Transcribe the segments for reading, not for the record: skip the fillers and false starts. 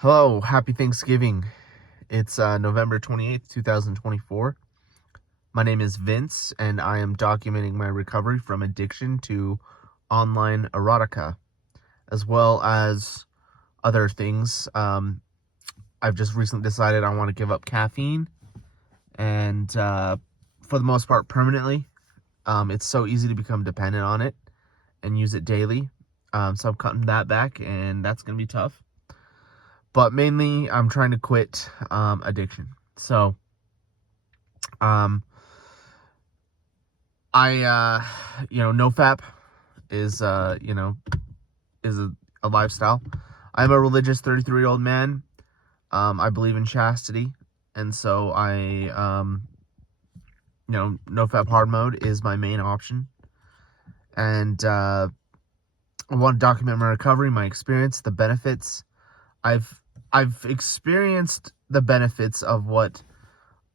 Hello, happy Thanksgiving. It's November 28th, 2024. My name is Vince, and I am documenting my recovery from addiction to online erotica, as well as other things. I've just recently decided I want to give up caffeine, and for the most part, permanently. It's so easy to become dependent on it and use it daily. So I'm cutting that back, and that's going to be tough. But mainly, I'm trying to quit addiction. So, NoFap is, is a lifestyle. I'm a religious 33-year-old man. I believe in chastity, and so NoFap hard mode is my main option. And I want to document my recovery, my experience, the benefits. I've experienced the benefits of what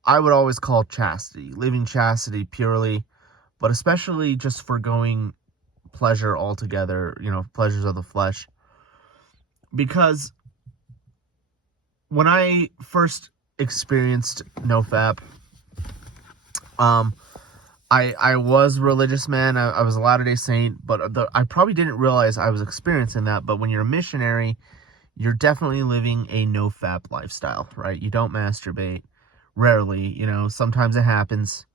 I would always call chastity, living chastity purely, but especially just forgoing pleasure altogether, pleasures of the flesh. Because when I first experienced NoFap, I was a religious man. I was a Latter-day Saint, but I probably didn't realize I was experiencing that. But when you're a missionary, you're definitely living a NoFap lifestyle, right? You don't masturbate. Rarely, sometimes it happens.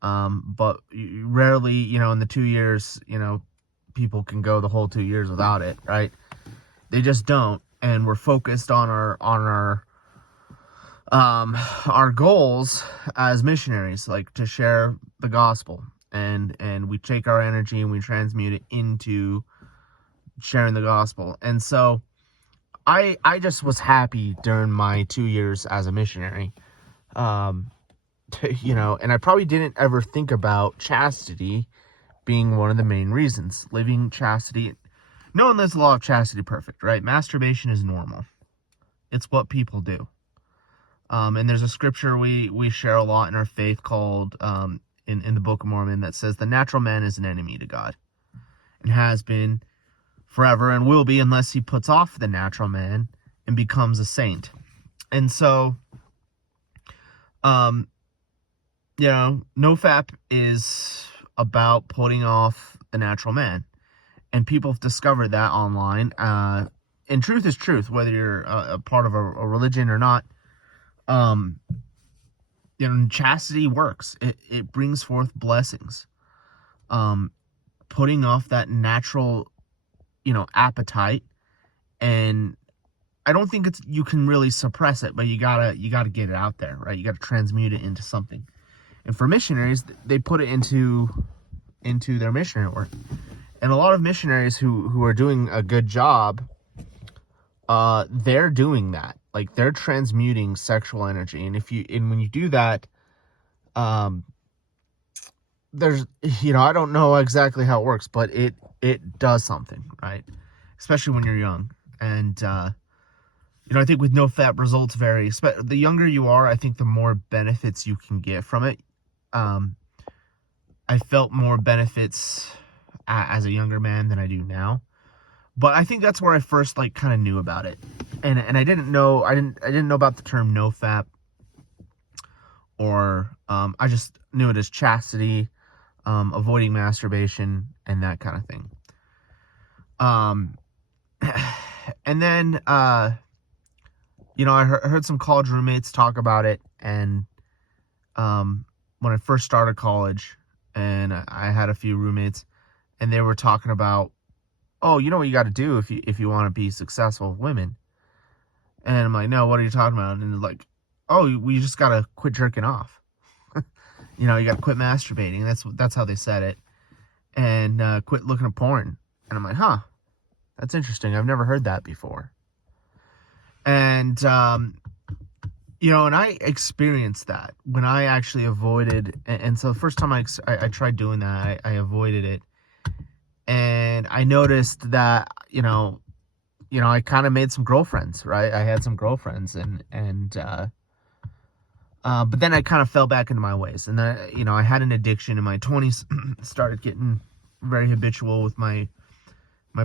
But rarely, in the 2 years, people can go the whole 2 years without it, right? They just don't. And we're focused on our goals as missionaries, like to share the gospel, and we take our energy and we transmute it into sharing the gospel. And so I just was happy during my 2 years as a missionary. And I probably didn't ever think about chastity being one of the main reasons. Living chastity, no one lives the law of chastity perfect, right? Masturbation is normal. It's what people do. And there's a scripture we share a lot in our faith called, in the Book of Mormon, that says the natural man is an enemy to God, and has been forever and will be unless he puts off the natural man and becomes a saint. And so, NoFap is about putting off the natural man, and people have discovered that online. And truth is truth, whether you're a part of a religion or not. Chastity works. It brings forth blessings. Putting off that natural, appetite, and I don't think you can really suppress it, but you gotta get it out there, right? You gotta transmute it into something. And for missionaries, they put it into their missionary work. And a lot of missionaries who are doing a good job, they're doing that. Like, they're transmuting sexual energy. And when you do that, there's, I don't know exactly how it works, but it does something, right? Especially when you're young. And, I think with NoFap, results vary. The younger you are, I think the more benefits you can get from it. I felt more benefits as a younger man than I do now. But I think that's where I first kind of knew about it. And I didn't know about the term NoFap, or I just knew it as chastity, avoiding masturbation, and that kind of thing. And then I heard some college roommates talk about it, and when I first started college, and I had a few roommates, and they were talking about, oh, you know what you got to do if you want to be successful with women. And I'm like, no, what are you talking about? And they're like, oh, we just got to quit jerking off. You got to quit masturbating. That's how they said it. And quit looking at porn. And I'm like, huh, that's interesting. I've never heard that before. And, and I experienced that when I actually avoided. And so the first time I tried doing that, I avoided it. And I noticed that, I kind of made some girlfriends, right? I had some girlfriends, but then I kind of fell back into my ways. And then, I had an addiction in my 20s, started getting very habitual with my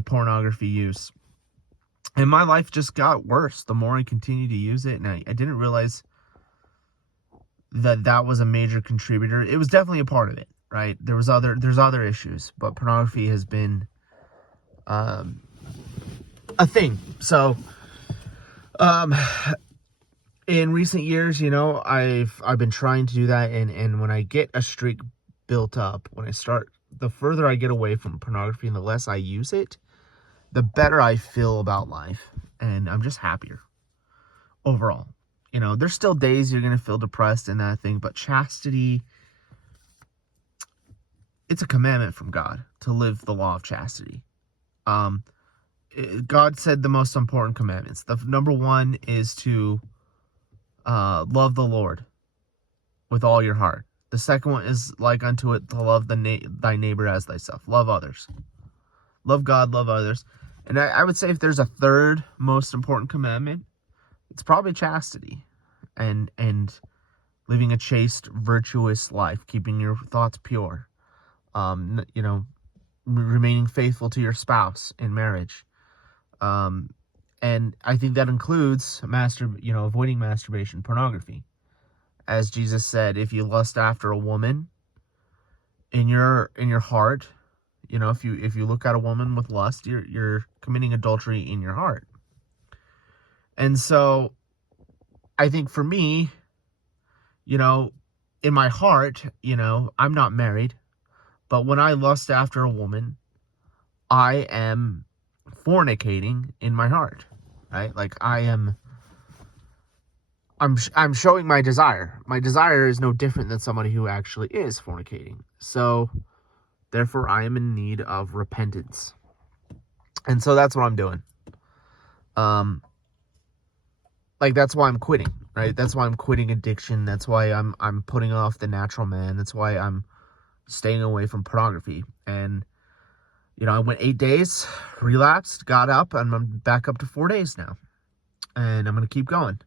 pornography use. And my life just got worse the more I continued to use it. And I didn't realize that was a major contributor. It was definitely a part of it, right? There's other issues, but pornography has been um, a thing. So in recent years, I've been trying to do that, and when I get a streak built up, the further I get away from pornography and the less I use it, the better I feel about life, and I'm just happier overall. There's still days you're going to feel depressed and that thing, but chastity, it's a commandment from God to live the law of chastity. God said the most important commandments. The number one is to love the Lord with all your heart. The second one is like unto it to love thy neighbor as thyself. Love others. Love God, love others. And I would say if there's a third most important commandment, it's probably chastity and living a chaste, virtuous life, keeping your thoughts pure, remaining faithful to your spouse in marriage. And I think that includes avoiding masturbation, pornography. As Jesus said, if you lust after a woman in your heart, if you look at a woman with lust, you're committing adultery in your heart. And so I think for me, in my heart, I'm not married, but when I lust after a woman, I am fornicating in my heart, right? Like I'm showing my desire. My desire is no different than somebody who actually is fornicating. So therefore I am in need of repentance. And so that's what I'm doing. That's why I'm quitting, right? That's why I'm quitting addiction. That's why I'm putting off the natural man. That's why I'm staying away from pornography. And I went 8 days, relapsed, got up, and I'm back up to 4 days now. And I'm going to keep going.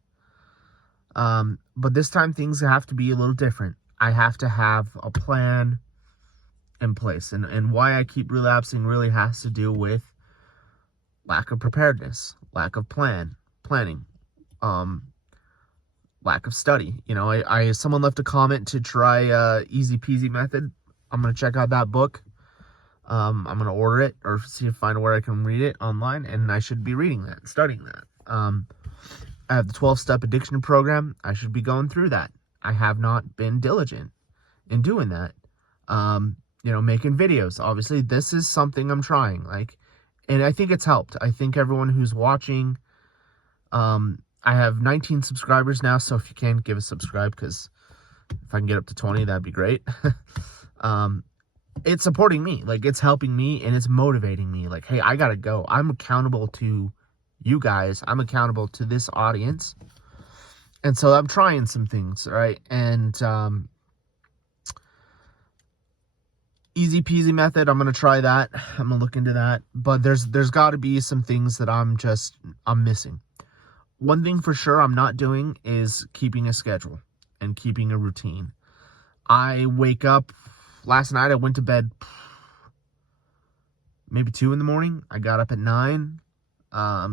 But this time things have to be a little different. I have to have a plan in place. And why I keep relapsing really has to do with lack of preparedness, lack of planning, lack of study. Someone left a comment to try Easy Peasy Method. I'm going to check out that book. I'm going to order it or find where I can read it online, and I should be reading that, studying that. I have the 12-step addiction program. I should be going through that. I have not been diligent in doing that. Making videos. Obviously, this is something I'm trying. And I think it's helped. I think everyone who's watching, I have 19 subscribers now, so if you can, give a subscribe, because if I can get up to 20, that'd be great. It's supporting me. It's helping me, and it's motivating me. Hey, I gotta go. I'm accountable to you guys. I'm accountable to this audience. And so I'm trying some things, right? And Easy Peasy Method, I'm going to try that. I'm going to look into that. But there's got to be some things that I'm missing. One thing for sure I'm not doing is keeping a schedule and keeping a routine. I wake up, last night I went to bed maybe 2 in the morning. I got up at 9. I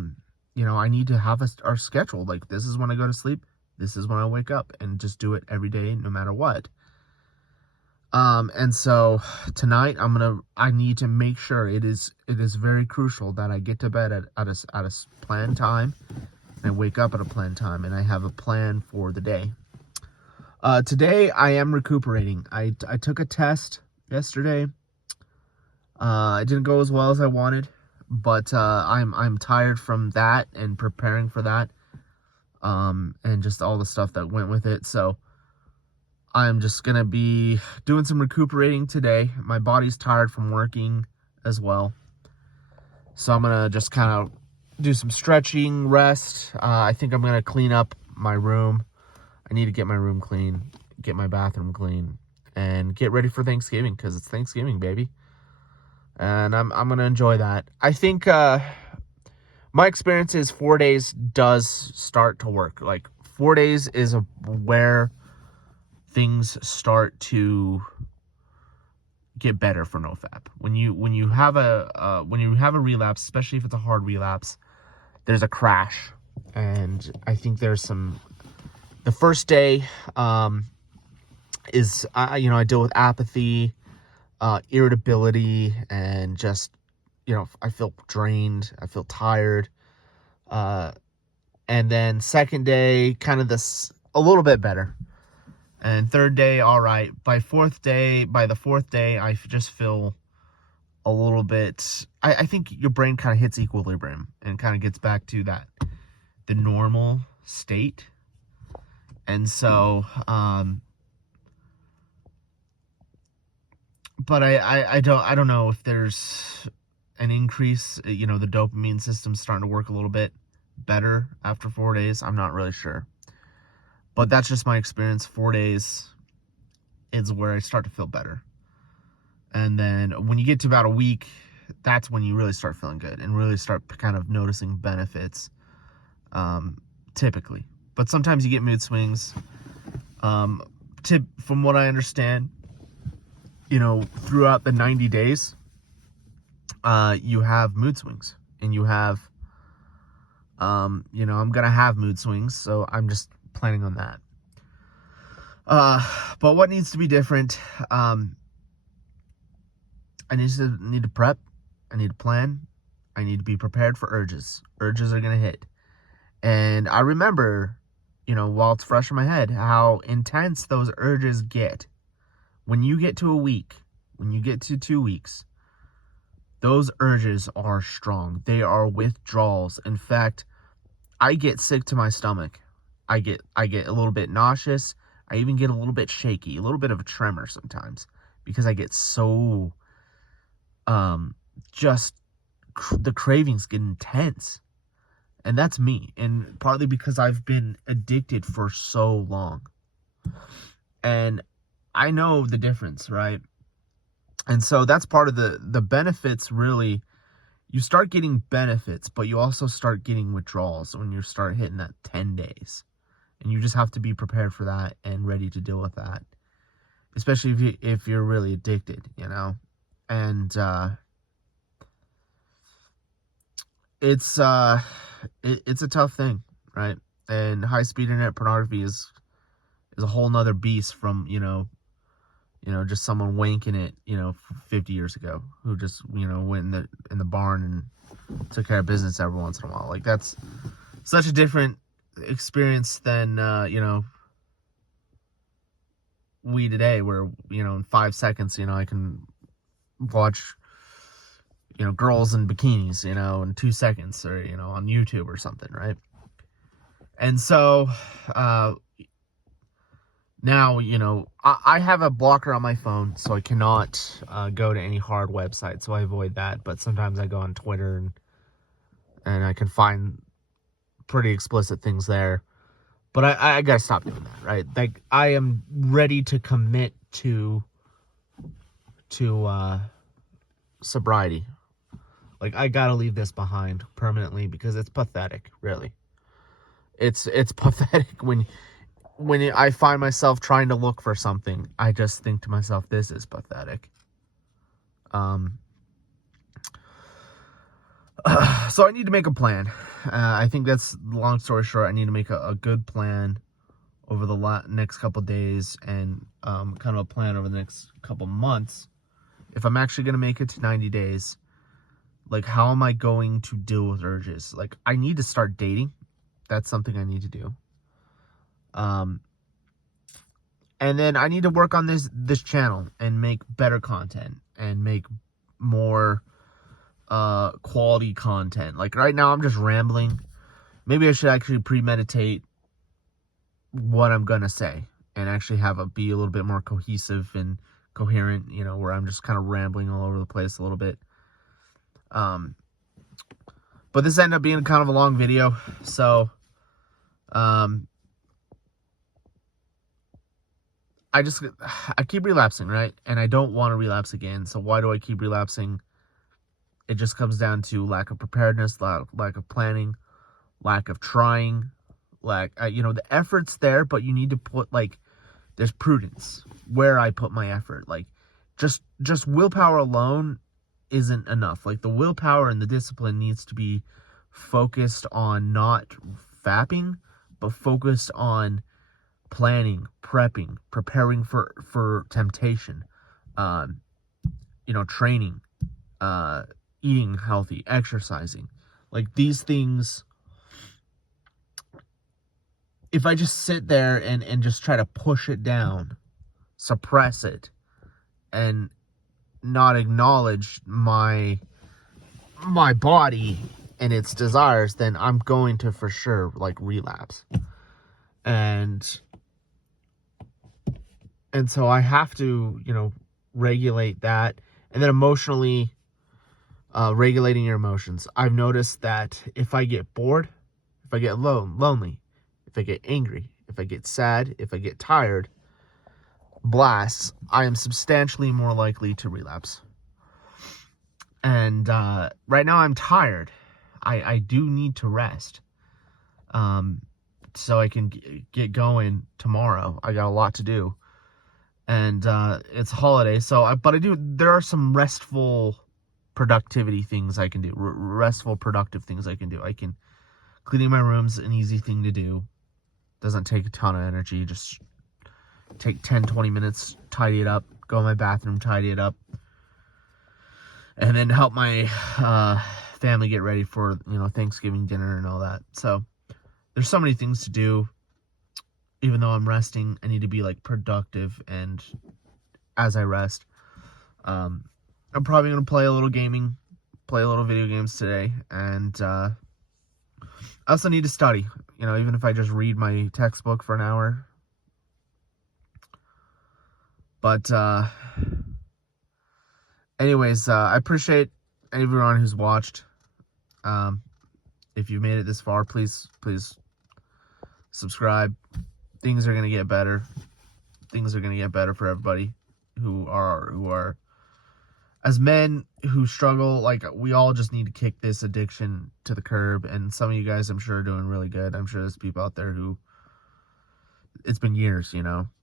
need to have our schedule. This is when I go to sleep. This is when I wake up, and just do it every day, no matter what. And so tonight I need to make sure it is very crucial that I get to bed at a planned time, and I wake up at a planned time, and I have a plan for the day. Today I am recuperating. I took a test yesterday. It didn't go as well as I wanted, but I'm tired from that and preparing for that, and just all the stuff that went with it. So I'm just gonna be doing some recuperating today. My body's tired from working as well, so I'm gonna just kind of do some stretching, rest. I think I'm gonna clean up my room. I need to get my room clean, get my bathroom clean, and get ready for Thanksgiving, because it's Thanksgiving, baby. And I'm gonna enjoy that. I think my experience is 4 days does start to work. 4 days is where things start to get better for NoFap. When you have a relapse, especially if it's a hard relapse, there's a crash. And I think there's the first day is, I deal with apathy, irritability, and just, I feel drained. I feel tired. And then second day, kind of a little bit better. And third day, all right. By the fourth day, I just feel a little bit, I think your brain kind of hits equilibrium and kind of gets back to the normal state. And so, but I don't know if there's an increase, the dopamine system's starting to work a little bit better after 4 days. I'm not really sure. But that's just my experience. 4 days is where I start to feel better. And then when you get to about a week, that's when you really start feeling good and really start kind of noticing benefits, typically. But sometimes you get mood swings. From what I understand, throughout the 90 days, you have mood swings. And you have, I'm going to have mood swings, so I'm just planning on that. But what needs to be different? I need to prep. I need to plan. I need to be prepared for urges. Urges are going to hit. And I remember, while it's fresh in my head, how intense those urges get. When you get to a week, when you get to 2 weeks, those urges are strong. They are withdrawals. In fact, I get sick to my stomach. I get a little bit nauseous. I even get a little bit shaky, a little bit of a tremor sometimes, because I get so, the cravings get intense. And that's me. And partly because I've been addicted for so long. And I know the difference, right? And so that's part of the benefits, really. You start getting benefits, but you also start getting withdrawals when you start hitting that 10 days. And you just have to be prepared for that and ready to deal with that. Especially if you're really addicted, And it's a tough thing, right? And high-speed internet pornography is a whole nother beast from, just someone wanking it, 50 years ago, who just, went in the barn and took care of business every once in a while. Like, that's such a different experience than, we today, where, in 5 seconds, I can watch, girls in bikinis, in 2 seconds, or, on YouTube or something, right? And so, now, I have a blocker on my phone, so I cannot go to any hard websites, so I avoid that. But sometimes I go on Twitter, and I can find pretty explicit things there. But I gotta stop doing that, right? Like, I am ready to commit to sobriety. Like, I gotta leave this behind permanently, because it's pathetic, really. It's pathetic when I find myself trying to look for something. I just think to myself, this is pathetic. So I need to make a plan. I think that's, long story short, I need to make a good plan over the next couple days, and kind of a plan over the next couple months. If I'm actually going to make it to 90 days, like, how am I going to deal with urges? Like, I need to start dating. That's something I need to do. And then I need to work on this channel and make better content and make more quality content. Like, right now I'm just rambling. Maybe I should actually premeditate what I'm gonna say and actually have it be a little bit more cohesive and coherent, where I'm just kind of rambling all over the place a little bit. But this ended up being kind of a long video, so I keep relapsing, right? And I don't want to relapse again. So why do I keep relapsing? It just comes down to lack of preparedness, lack of planning, lack of trying, the effort's there, but you need to put, there's prudence where I put my effort. Like, just willpower alone isn't enough. Like, the willpower and the discipline needs to be focused on not fapping, but focused on planning, preparing for temptation, training, eating healthy, exercising. Like, these things, if I just sit there and just try to push it down, suppress it, and not acknowledge my body and its desires, then I'm going to for sure like relapse. And so I have to, regulate that. And then emotionally, regulating your emotions. I've noticed that if I get bored, if I get lonely, if I get angry, if I get sad, if I get tired, blasts, I am substantially more likely to relapse. And right now I'm tired. I do need to rest, so I can get going tomorrow. I got a lot to do, and it's holiday. There are some restful productivity things I can do. Restful productive things I can do. Cleaning my room's an easy thing to do. Doesn't take a ton of energy. Just take 10-20 minutes, tidy it up, go in my bathroom, tidy it up, and then help my family get ready for, Thanksgiving dinner and all that. So there's so many things to do. Even though I'm resting, I need to be like productive, and as I rest, I'm probably going to play a little video games today, and I also need to study, even if I just read my textbook for an hour. But anyways, I appreciate everyone who's watched. If you made it this far, please subscribe. Things are going to get better. Things are going to get better for everybody who are as men who struggle. Like, we all just need to kick this addiction to the curb. And some of you guys, I'm sure, are doing really good. I'm sure there's people out there who it's been years,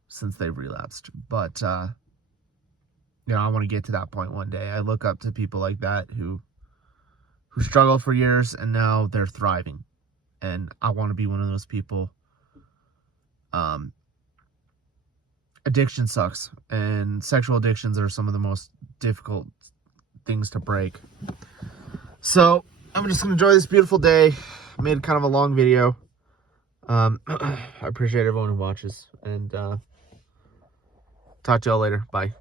since they've relapsed. But I want to get to that point one day. I look up to people like that who struggled for years and now they're thriving. And I want to be one of those people. Addiction sucks, and sexual addictions are some of the most difficult things to break. So I'm just gonna enjoy this beautiful day. I made kind of a long video. I appreciate everyone who watches, and talk to y'all later. Bye.